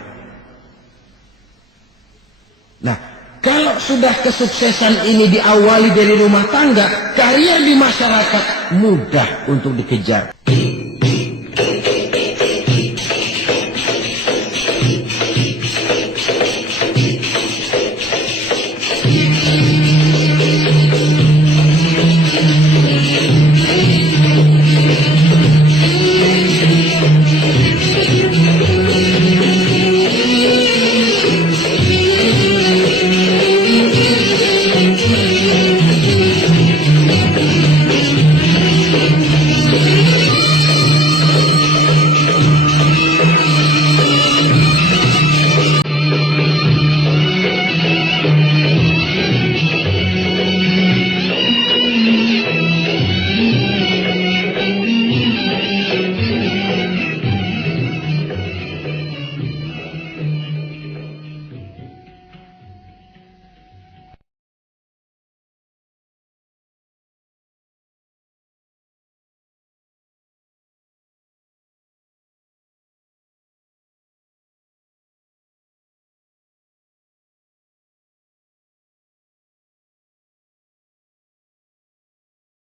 Nah, kalau sudah kesuksesan ini diawali dari rumah tangga, karir di masyarakat mudah untuk dikejar.